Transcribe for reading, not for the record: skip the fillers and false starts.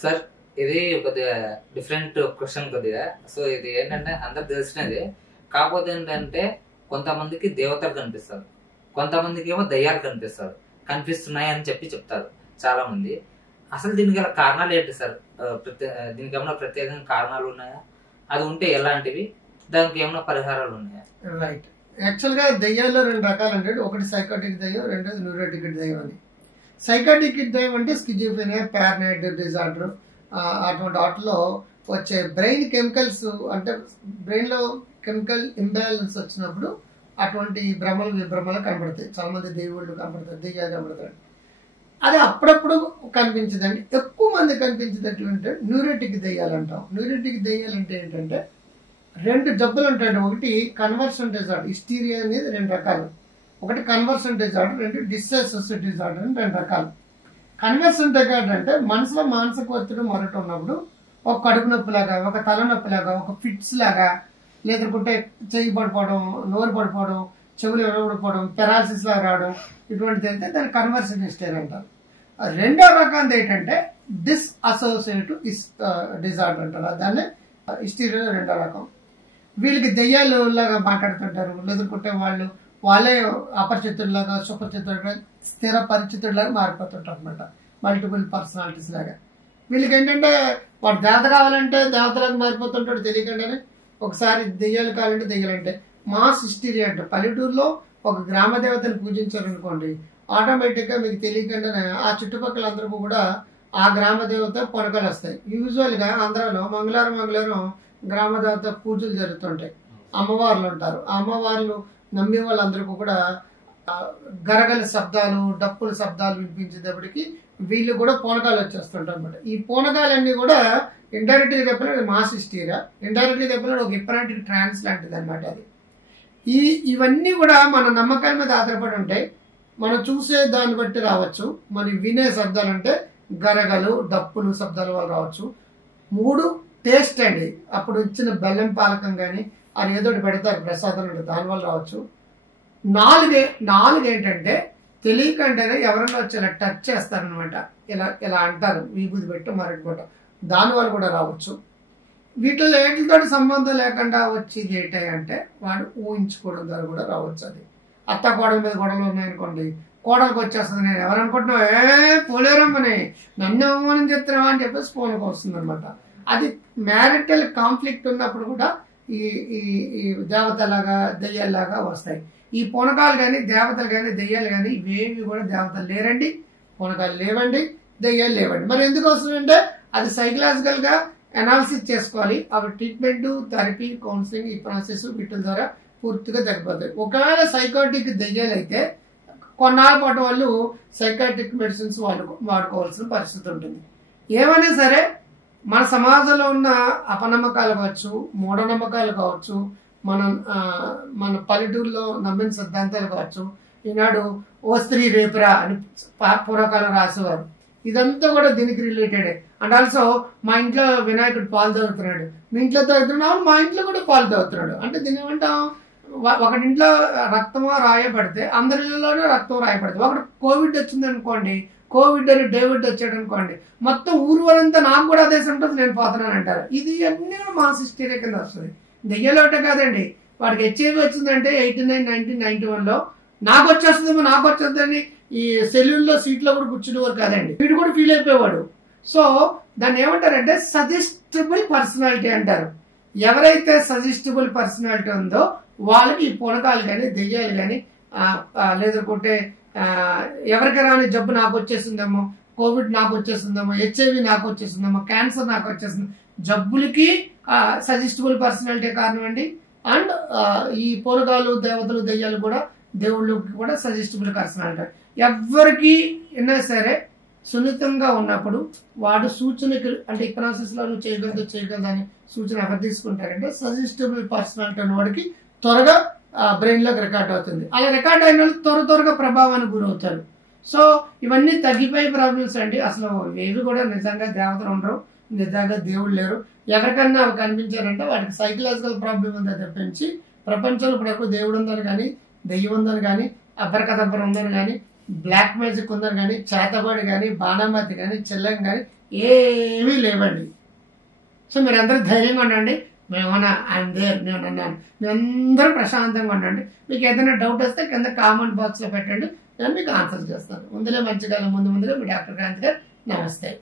Sir ఇది కొద్దిగా different question కొద్దిగా. సో ఇది ఏంటంటే అందరు తెలిసినది. కాకపోతే ఏంటంటే కొంతమందికి దేవతలు కనిపిస్తారు, కొంతమందికి ఏమో దయ్యాలు కనిపిస్తున్నాయి అని చెప్తారు చాలా మంది. అసలు దీనికి గల కారణాలు ఏంటి సార్? దీనికి ఏమైనా ప్రత్యేకంగా కారణాలు ఉన్నాయా? అది ఉంటే ఎలాంటివి? దానికి ఏమైనా పరిహారాలు ఉన్నాయా? రైట్. యాక్చువల్ గా దయ్యాల్లో రెండు రకాలు అంటే, ఒకటి సైకాటిక్ దయ్యం, రెండోది న్యూరోటిక్ దయ్యం అని. సైకాటిక్ దయ్యం అంటే స్కిజోఫ్రెనియా, పారనాయిడ్ డిజార్డర్, అటువంటి వాటిలో వచ్చే బ్రెయిన్ కెమికల్స్, అంటే బ్రెయిన్ లో కెమికల్ ఇంబ్యాలెన్స్ వచ్చినప్పుడు అటువంటి భ్రమలు విభ్రమలు కనబడతాయి. చాలా మంది దేవుళ్ళు కనబడతారు, దెయ్యాలు కనబడతాయి. అది అప్పుడప్పుడు కనిపించదండి. ఎక్కువ మంది కనిపించేటటువంటి న్యూరోటిక్ దయ్యాలు అంటాం. న్యూరోటిక్ దయ్యాలు అంటే ఏంటంటే రెండు జబ్బులు ఉంటాయండి. ఒకటి కన్వర్షన్ డిజార్డర్, హిస్టీరియా అనేది రెండు రకాలు. ఒకటి కన్వర్షన్ డిజార్డర్, రెండు డిస్సోసియేటివ్ డిజార్డర్ అని రెండు రకాలు. కన్వర్షన్ డిజార్డర్ అంటే మనసులో మానసిక ఒత్తిడి మొదట ఉన్నప్పుడు ఒక కడుపు నొప్పిలాగా, ఒక తలనొప్పిలాగా, ఒక ఫిట్స్ లాగా, లేదంటే చెయ్యి పడిపోవడం, నోరు పడిపోవడం, చెవులు ఎడబడిపోవడం, పెరాలసిస్ లాగా రావడం, ఇటువంటిది అయితే దాన్ని కన్వర్షన్ హిస్టీరియా అంటారు. రెండో రకం ఏంటంటే డిస్అసోసియేటివ్ డిజార్డర్ అంటారు. దాన్ని హిస్టీరియా రెండో రకం. వీళ్ళకి దెయ్యాలు లాగా మాట్లాడుతుంటారు, లేదంటే వాళ్ళే అపరిచితుల్లాగా, సుపరిచితులుగా, స్థిర పరిచితుల్లాగా మారిపోతుంటారు అనమాట. మల్టిపుల్ పర్సనాలిటీస్ లాగా. వీళ్ళకి ఏంటంటే వాడు దేవత కావాలంటే దేవతలాగా మారిపోతుంటాడు తెలియకుండానే. ఒకసారి దెయ్యాలు కావాలంటే దెయ్యాలంటే మాస్ హిస్టీరియా అంటే పల్లెటూరులో ఒక గ్రామ దేవతను పూజించారనుకోండి, ఆటోమేటిక్ గా మీకు తెలియకుండానే ఆ చుట్టుపక్కల అందరికీ కూడా ఆ గ్రామ దేవత పొనకలు వస్తాయి. యూజువల్ గా ఆంధ్రాలో మంగళవారం గ్రామ దేవత పూజలు జరుగుతుంటాయి. అమ్మవార్లు ఉంటారు. ఆ అమ్మవార్లు నమ్మే వాళ్ళందరికీ కూడా గరగల శబ్దాలు, డప్పుల శబ్దాలు వినిపించేటప్పటికి వీళ్ళు కూడా పూనకాలు వచ్చేస్తుంటారు అనమాట. ఈ పూనకాలన్నీ కూడా ఇండైరెక్ట్ గా చెప్పిన మాస్ హిస్టీరియా, ఇండైరెక్ట్ గా చెప్పిన ఒక హిప్నాటిక్ ట్రాన్స్ లాంటిది అనమాట అది. ఇవన్నీ కూడా మన నమ్మకాల మీద ఆధారపడి ఉంటాయి. మనం చూసే దాన్ని బట్టి రావచ్చు. మనం వినే శబ్దాలు అంటే గరగలు, డప్పులు శబ్దాల వల్ల రావచ్చు. 3 టేస్ట్ అండి, అప్పుడు ఇచ్చిన బెల్లం పాలకం కానీ అది ఏదో పెడతారు ప్రసాదం అంటే దానివల్ల రావచ్చు. 4 ఏంటంటే తెలియకంటేనే ఎవరైనా వచ్చి ఇలా టచ్ చేస్తారనమాట, ఇలా అంటారు, విభూతి పెట్టు మరొకటి, దానివల్ల కూడా రావచ్చు. వీటిలో ఏటితో సంబంధం లేకుండా వచ్చేది ఏంటంటే వాడు ఊహించుకోవడం ద్వారా కూడా రావచ్చు. అది అత్త కోడల మీద గొడవలు ఉన్నాయనుకోండి, కోడలకు వచ్చేస్తుంది, నేను ఎవరనుకుంటున్నావు పోలేరమ్మని నన్ను అవమానం చెప్తున్నావా అని చెప్పేసి ఫోన్కి వస్తుంది అనమాట. అది మ్యారిటల్ కాన్ఫ్లిక్ట్ ఉన్నప్పుడు కూడా ఈ దేవతలాగా దెయ్యాల్లాగా వస్తాయి. ఈ పూనకాలు కానీ దేవతలు కానీ దెయ్యాలు కానీ ఇవేవి కూడా దేవతలు లేరండి, పూనకాలు లేవండి, దెయ్యాలు లేవండి. మరి ఎందుకు వస్తుందంటే అది సైకలాజికల్ గా అనాలిసిస్ చేసుకోవాలి. అవి ట్రీట్మెంట్, థెరపీ, కౌన్సిలింగ్, హిప్నాసిస్ వీటి ద్వారా పూర్తిగా తగ్గిపోతాయి. ఒకవేళ సైకాటిక్ దెయ్యాలు అయితే కొన్నాళ్ళ పాటు వాళ్ళు సైకాట్రిక్ మెడిసిన్స్ వాడుకోవాల్సిన పరిస్థితి ఉంటుంది. ఏమైనా సరే మన సమాజంలో ఉన్న అపనమ్మకాలు కావచ్చు, మూఢనమ్మకాలు కావచ్చు, మన పల్లెటూరులో నమ్మిన సిద్ధాంతాలు కావచ్చు, ఈనాడు ఓ స్త్రీ రేపురా అని పూర్వకాలం రాసేవారు. ఇదంతా కూడా దీనికి రిలేటెడ్. అండ్ ఆల్సో మా ఇంట్లో వినాయకుడు పాలు తాగుతున్నాడు, మీ ఇంట్లో తాగుతున్నాడు, మా ఇంట్లో కూడా పాలు తాగుతున్నాడు అంటే దీన్ని ఏమంటాం? ఒకటింట్లో రక్తమో రాయబడితే అందరిలోనే రక్తం రాయబడుతుంది. ఒకటి కోవిడ్ వచ్చింది అనుకోండి, కోవిడ్ అని డేవిడ్ వచ్చాడు అనుకోండి, మొత్తం ఊరు వాళ్ళంతా నాకు కూడా అదే సింటమ్స్ నేను పోతున్నాను అంటారు. ఇది అన్ని మాస్ హిస్టీరియా కింద వస్తుంది. దెయ్యాలోటే కాదండి, వాడికి హెచ్ఐవి వచ్చిందంటే 89, 1991లో నాకు వచ్చేస్తుందని ఈ సెల్యూల్లో సీట్లో కూడా కూర్చునేవారు కాదండి, వీడు కూడా ఫీల్ అయిపోయేవాడు. సో దాన్ని ఏమంటారంటే సజెస్టబుల్ పర్సనాలిటీ అంటారు. ఎవరైతే సజెస్టబుల్ పర్సనాలిటీ ఉందో వాళ్ళకి ఈ పూనకాలు కానీ దెయ్యాలు కానీ లేదంటే ఎవరికి రాని జబ్బు నాకు వచ్చేసిందేమో, కోవిడ్ నాకు వచ్చేసిందేమో, హెచ్ఐవి నాకు వచ్చేసిందేమో, క్యాన్సర్ నాకు వచ్చేసింది, జబ్బులకి సజెస్టబుల్ పర్సనాలిటీ కారణం అండి. అండ్ ఈ పూనకాలు, దేవతలు, దెయ్యాలు కూడా దేవుళ్ళకి కూడా సజెస్టబుల్ పర్సనాలిటీ. ఎవరికి అయినా సరే సున్నితంగా ఉన్నప్పుడు వాడు సూచనకి, అంటే హిప్నాసిస్ లో నువ్వు చేయగలదు అని సూచన ఎవరు తీసుకుంటారంటే సజెస్టబుల్ పర్సనాలిటీ అన్న వాడికి త్వరగా బ్రెయిన్ లోకి రికార్డ్ అవుతుంది. అలా రికార్డ్ అయిన వాళ్ళు త్వరగా ప్రభావానికి గురవుతారు. సో ఇవన్నీ తగ్గిపోయే ప్రాబ్లమ్స్ అండి. అసలు ఏవి కూడా నిజంగా దేవతలు ఉండరు, నిజంగా దేవుళ్ళు లేరు. ఎవరికన్నా అవి కనిపించారంటే వాటికి సైకలాజికల్ ప్రాబ్లం ఉందో తప్పించి ప్రపంచంలో ఇప్పుడు ఎక్కువ దేవుడు ఉందని కానీ, దెయ్యం ఉందని కానీ, అబ్బరకదబ్బరం ఉందని కానీ బ్లాక్ మ్యాజిక్ ఉందని కానీ, చేతబడి కానీ, బాణమతి కానీ, చెల్లం కానీ ఏమీ లేవండి. సో మీరందరూ ధైర్యంగా ఉండండి. మేమన్నా ఐఎమ్ దేర్, నేను అన్నాను. మీరందరూ ప్రశాంతంగా ఉండండి. మీకు ఏదైనా డౌట్ వస్తే కింద కామెంట్ బాక్స్లో పెట్టండి, నేను మీకు ఆన్సర్ చేస్తాను. ముందులే మంచిగా ముందులే మీ డాక్టర్ క్రాంతి గారు. నమస్తే.